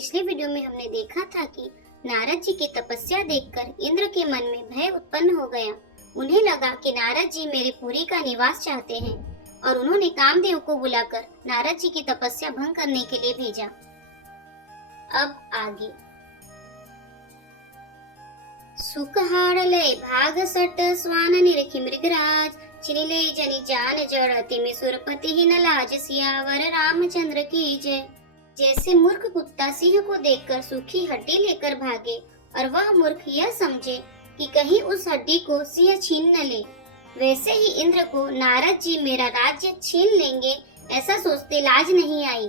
पिछले वीडियो में हमने देखा था कि नारद जी की तपस्या देखकर इंद्र के मन में भय उत्पन्न हो गया। उन्हें लगा कि नारद जी मेरे पुरी का निवास चाहते हैं और उन्होंने कामदेव को बुलाकर नारद जी की तपस्या भंग करने के लिए भेजा। अब आगे सुख हाड़ले भाग सट स्वान निरखी मृगराज चिरिले जनि जान जड़ तिमि सुरपति ही न लाज सियावर रामचंद्र की जय। जैसे मूर्ख कुत्ता सिंह को देखकर सूखी हड्डी लेकर भागे और वह मूर्ख यह समझे कि कहीं उस हड्डी को सिंह छीन न ले, वैसे ही इंद्र को नारद जी मेरा राज्य छीन लेंगे ऐसा सोचते लाज नहीं आई।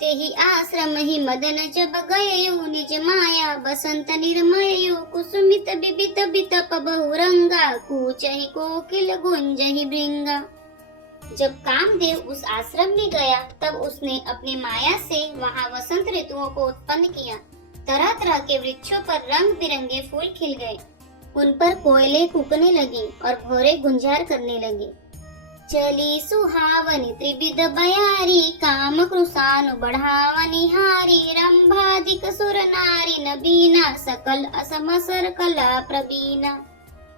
ते ही आश्रम ही मदन जब गयेयु निज माया बसंत निर्मयु कुसुमित बिबित बितप बहुरंगा कूचहि कोकिल गुंजहि भृंगा। जब कामदेव उस आश्रम में गया तब उसने अपनी माया से वहां वसंत ऋतुओं को उत्पन्न किया। तरह तरह के वृक्षों पर रंग बिरंगे फूल खिल गए, उन पर कोयले कूकने लगी और भौरे गुंजार करने लगे। चली सुहावनी त्रिविध बयारी काम कृषानु बढ़ावनी हारी रंभादिक सुर नारी नबीना सकल असमसर कला प्रवीणा।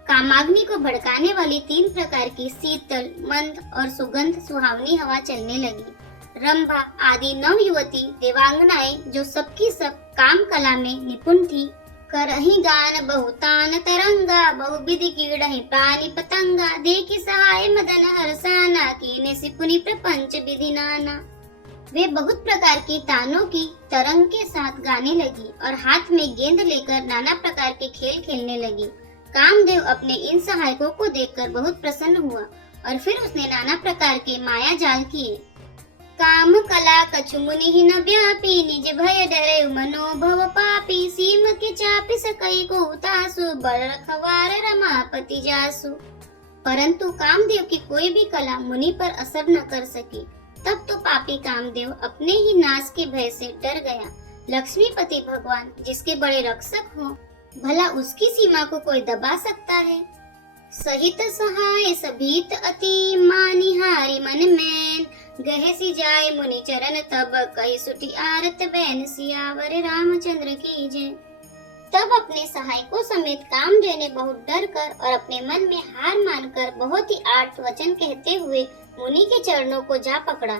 कामाग्नि को भड़काने वाली 3 प्रकार की शीतल, मंद और सुगंध सुहावनी हवा चलने लगी। रंभा आदि 9 युवती देवांगनाएं जो सबकी सब काम कला में निपुण थी, करही गान बहुतान तरंगा बहुविधि कीड़हि प्राणी पतंगा देखि सहाय मदन हरसाना कीने सिपुनि प्रपंच विधि नाना। वे बहुत प्रकार की तानों की तरंग के साथ गाने लगी और हाथ में गेंद लेकर नाना प्रकार के खेल खेलने लगी। कामदेव अपने इन सहायकों को देखकर बहुत प्रसन्न हुआ और फिर उसने नाना प्रकार के माया जाल किए। काम कला कछु मुनि ही न व्यापी निज भय डरे मनोभव पापी सीम के चापी सकई को उतासु बड़ रखवार रमापति जासु। परंतु कामदेव की कोई भी कला मुनि पर असर न कर सकी। तब तो पापी कामदेव अपने ही नाश के भय से डर गया। लक्ष्मीपति भगवान जिसके बड़े रक्षक हो, भला उसकी सीमा को कोई दबा सकता है। सहित सहाय सभीत अति मानिहारी मन मैन गहे सी जाए मुनि चरण तब कही सुटी आरत बैन सियावर रामचंद्र की जय। तब अपने सहायकों समेत कामदेव ने बहुत डर कर और अपने मन में हार मानकर बहुत ही आर्त वचन कहते हुए मुनि के चरणों को जा पकड़ा।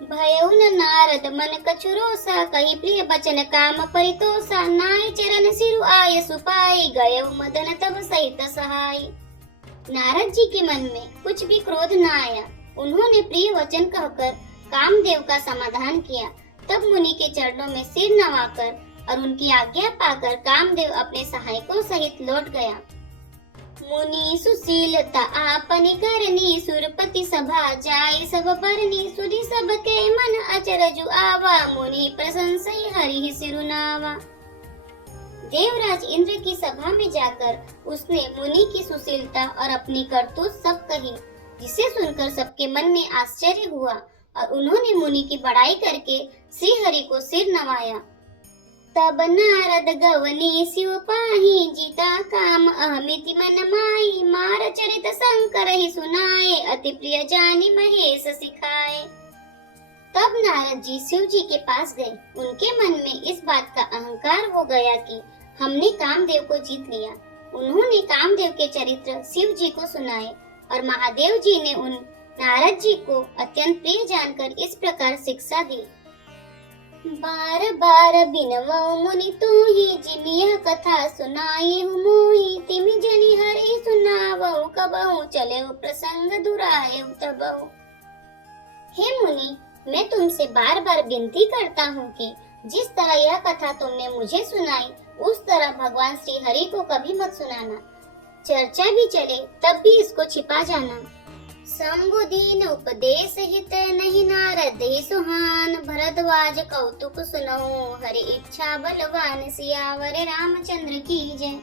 भयउ न नारद मन कछुरोसा कही प्रिय बचन काम परितोषा नाय चरण सिरु आय सुपाई गयउ मदन तब सहित सहाय। नारद जी के मन में कुछ भी क्रोध न आया। उन्होंने प्रिय वचन कहकर कामदेव का समाधान किया। तब मुनि के चरणों में सिर नवाकर और उनकी आज्ञा पाकर कामदेव अपने सहायकों सहित लौट गया। मुनि सुशीलता आपनि करनी सुरपति सभा जाय सब परनी सुरी सब के मन अचरजु आवा मुनि प्रशंसई हरि सिरुनावा। देवराज इंद्र की सभा में जाकर उसने मुनि की सुशीलता और अपनी करतूत सब कही, जिसे सुनकर सबके मन में आश्चर्य हुआ और उन्होंने मुनि की बड़ाई करके श्री हरि को सिर नवाया। तब नारद गवनी शिव पाही जीता काम अहमिति मन माई मार चरित शंकर ही सुनाए अति प्रिय जानी महेश सिखाए। तब नारद जी शिव जी के पास गए। उनके मन में इस बात का अहंकार हो गया कि हमने कामदेव को जीत लिया। उन्होंने कामदेव के चरित्र शिव जी को सुनाए और महादेव जी ने उन नारद जी को अत्यंत प्रिय जानकर इस प्रकार शिक्षा दी। बार बार बिनवौ मुनि तू ही जिमि यह कथा सुनाई मोहि तिमि जनि हरि सुनावौ कबहु चले प्रसंग दुरायौ तबहु। हे मुनि, मैं तुमसे बार बार विनती करता हूँ कि जिस तरह यह कथा तुमने मुझे सुनाई उस तरह भगवान श्री हरि को कभी मत सुनाना। चर्चा भी चले तब भी इसको छिपा जाना। शंभु दीन उपदेश हित नहीं नारद ही सुहान भरद्वाज कौतुक सुनहु हरि इच्छा बलवान सियावर रामचंद्र की जय।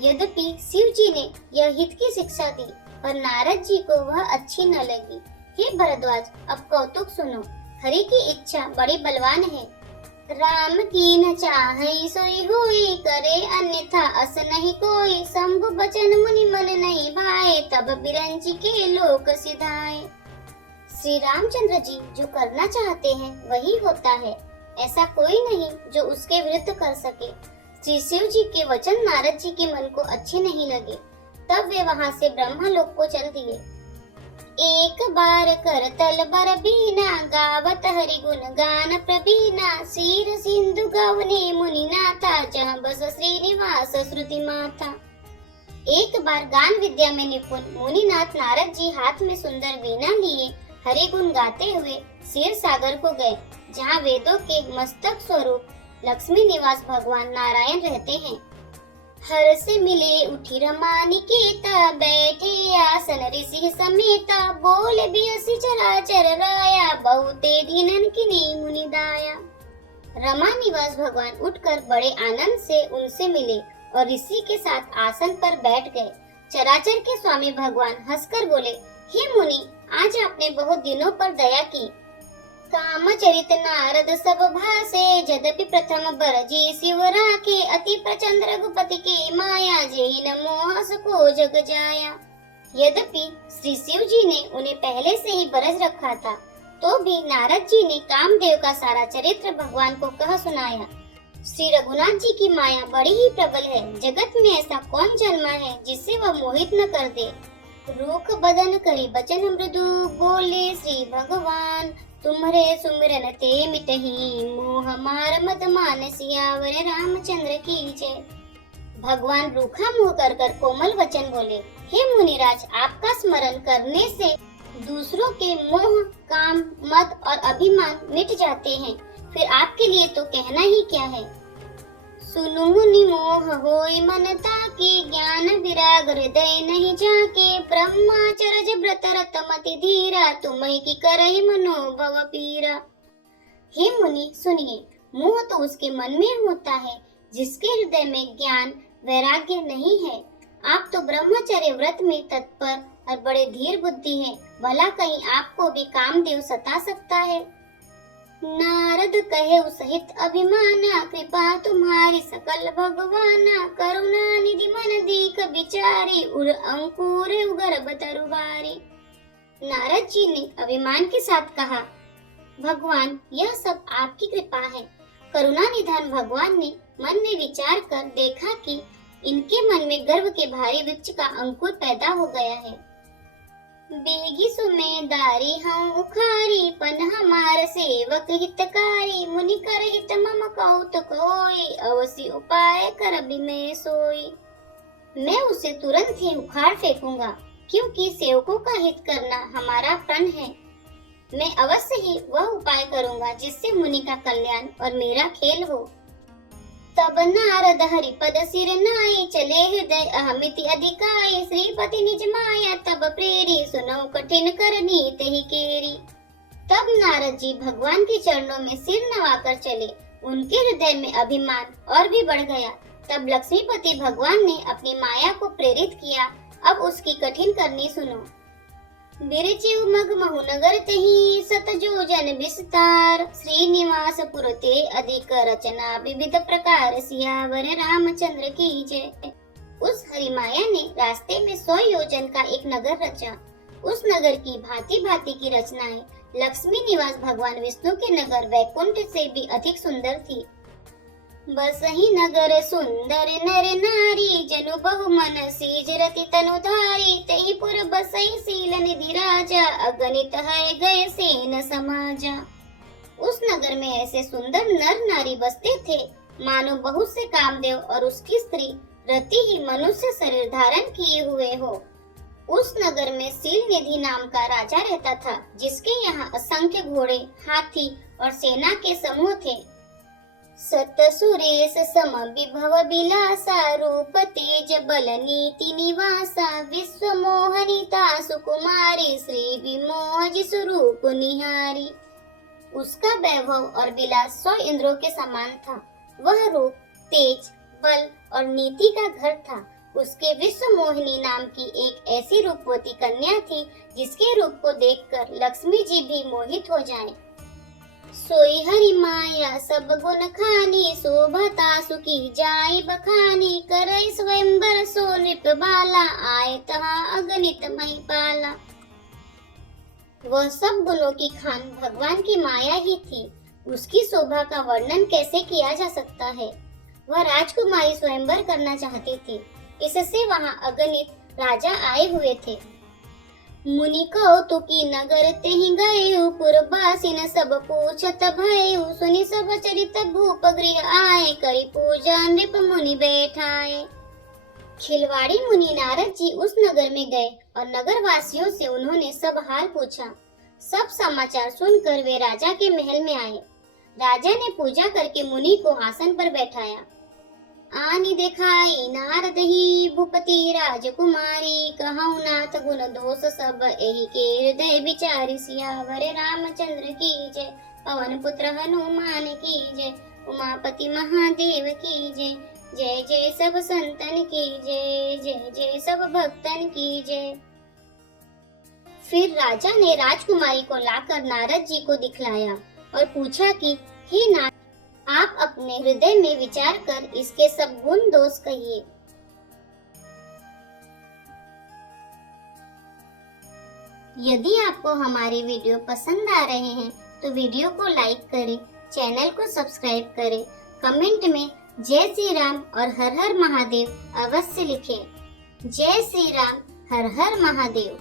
यद्यपि शिव जी ने यह हित की शिक्षा दी पर नारद जी को वह अच्छी न लगी। हे भरद्वाज, अब कौतुक सुनो। हरि की इच्छा बड़ी बलवान है। राम की न चाहै सोई हुई करे अन्यथा अस नहीं कोई शंभु बचन मुनि मन नहीं भाए तब बिरंची के लोक सिधाए। श्री रामचंद्र जी जो करना चाहते हैं वही होता है। ऐसा कोई नहीं जो उसके विरुद्ध कर सके। श्री शिव जी के वचन नारद जी के मन को अच्छे नहीं लगे। तब वे वहां से ब्रह्मलोक को चल दिए। एक बार कर तल बर बीना, गावत हरि गुण गान प्रवीणा। सिर सिंधु गवने मुनि नाथा, जहाँ बस श्रीनिवास श्रुति माथा। एक बार गान विद्या में निपुण मुनिनाथ नारद जी हाथ में सुंदर वीणा लिए हरि गुण गाते हुए क्षीर सागर को गए, जहाँ वेदों के मस्तक स्वरूप लक्ष्मी निवास भगवान नारायण रहते हैं। हर से मिले उठी रमा निकेता, बैठे आसन ऋषि समेता। बोले बियसी चराचर राया, बहुते दीनन किनी मुनि दाया। रमा निवास भगवान उठकर बड़े आनंद से उनसे मिले और ऋषि के साथ आसन पर बैठ गए। चराचर के स्वामी भगवान हंसकर बोले, हे मुनि, आज आपने बहुत दिनों पर दया की। कामचरित नारद सब भासे, यद्यपि प्रथम बरजी शिव राखे। अति प्रचंड रघुपति के माया, जेहि न मोह सको जग जाया। यद्यपि श्री शिव जी ने उन्हें पहले से ही बरज रखा था, तो भी नारद जी ने कामदेव का सारा चरित्र भगवान को कह सुनाया। श्री रघुनाथ जी की माया बड़ी ही प्रबल है। जगत में ऐसा कौन जन्मा है जिससे वह मोहित न कर दे। रूख बदन करी बचन मृदु, बोले श्री भगवान। तुम्हारे सुमिरन ते मिटहि, मोह मार मद मान। सियावर रामचंद्र की जय। भगवान रूखा मुंह कर कोमल वचन बोले, हे मुनिराज, आपका स्मरण करने से दूसरों के मोह, काम, मद और अभिमान मिट जाते हैं। फिर आपके लिए तो कहना ही क्या है। सुनु मुनि मोह होई मन ताके, ज्ञान विराग हृदय नहीं जाके। ब्रह्मचर्य व्रत रत मति धीरा, तुम्हि की करहि मनोभव पीरा। हे मुनि सुनिए, मोह तो उसके मन में होता है जिसके हृदय में ज्ञान वैराग्य नहीं है। आप तो ब्रह्मचर्य व्रत में तत्पर और बड़े धीर बुद्धि हैं, भला कहीं आपको भी कामदेव सता सकता है। नारद कहे सहित अभिमाना, कृपा तुम्हारी सकल भगवाना। करुणा निधि मन दीख विचारी, उर अंकुर गर्भ तरुवारी। नारद जी ने अभिमान के साथ कहा, भगवान, यह सब आपकी कृपा है। करुणा निधान भगवान ने मन में विचार कर देखा कि इनके मन में गर्भ के भारी वृक्ष का अंकुर पैदा हो गया है। बेगी सुमेदारी हम उखारी, पन हमार सेवक हितकारी। मुनि कर हित मम कौतुक होई, अवश्य उपाय कर मैं सोई। मैं उसे तुरंत ही उखाड़ फेंकूंगा, क्योंकि सेवकों का हित करना हमारा प्रण है। मैं अवश्य ही वह उपाय करूंगा जिससे मुनि का कल्याण और मेरा खेल हो। तब नारद हरिपद सिर नाई, चले हृदय अहमिति अधिकाई। श्रीपति निज माया तब प्रेरी, सुनो कठिन करनी तेहि केरी। तब नारद जी भगवान के चरणों में सिर नवाकर चले। उनके हृदय में अभिमान और भी बढ़ गया। तब लक्ष्मीपति भगवान ने अपनी माया को प्रेरित किया। अब उसकी कठिन करनी सुनो। बिरचिव मग महु नगर तेहि, सत जोजन विस्तार। श्रीनिवास पुरते अधिक रचना, विविध प्रकार। सियावर रामचंद्र की जय। उस हरिमाया ने रास्ते में 100 योजन का एक नगर रचा। उस नगर की भांति भांति की रचनाएं लक्ष्मी निवास भगवान विष्णु के नगर वैकुंठ से भी अधिक सुंदर थी। बसहि नगर सुंदर नर नारी, जनु बहु मन सीज रति तनुधारी। तेहि पुर बसई सील निधि राजा, अगणित है गए सेन समाजा। उस नगर में ऐसे सुंदर नर नारी बसते थे, मानो बहुत से कामदेव और उसकी स्त्री रति ही मनुष्य शरीर धारण किए हुए हो। उस नगर में सील निधि नाम का राजा रहता था, जिसके यहाँ असंख्य घोड़े, हाथी और सेना के समूह थे। सत सुरेश सम विभव विलासा, रूप तेज बल नीति निवासा। विश्व मोहनिता सुकुमारी, श्री विमोह जिसु रूप निहारी। उसका वैभव और विलास 100 इंद्रों के समान था। वह रूप, तेज, बल और नीति का घर था। उसके विश्व मोहिनी नाम की एक ऐसी रूपवती कन्या थी, जिसके रूप को देखकर लक्ष्मी जी भी मोहित हो जाएं। सोई हरि माया सब गुण खानी, शोभता सुखी जाय बखानी। करई स्वयंवर सो नृप बाला, आए तहाँ अगणित महिपाला। वह सब गुणों की खान भगवान की माया ही थी। उसकी शोभा का वर्णन कैसे किया जा सकता है। वह राजकुमारी स्वयंवर करना चाहती थी, इससे वहां अगणित राजा आए हुए थे। मुनि कौतुकी नगर ते ही गए, पुरबासी न सब पूछत भयउ, सुनि सब चरित भूप गृह आए, करी पूजा नृप मुनि बैठाए। खिलवाड़ी मुनि नारद जी उस नगर में गए और नगर वासियों से उन्होंने सब हाल पूछा। सब समाचार सुनकर वे राजा के महल में आए। राजा ने पूजा करके मुनि को आसन पर बैठाया। आनी देखाई नारद ही भूपति राजकुमारी, कहऊ नाथ गुण दोष सब एहि के हृदय विचारी, सियावर रामचंद्र की जय, पवन पुत्र हनुमान की जय, उमापति महादेव की जय, जय जय सब संतन की जय, जय जय सब भक्तन की जय। फिर राजा ने राजकुमारी को लाकर नारद जी को दिखलाया और पूछा कि हे नाथ, आप अपने हृदय में विचार कर इसके सब गुण दोष कहिए। यदि आपको हमारे वीडियो पसंद आ रहे हैं तो वीडियो को लाइक करें, चैनल को सब्सक्राइब करें, कमेंट में जय श्री राम और हर हर महादेव अवश्य लिखें। जय श्री राम, हर हर महादेव।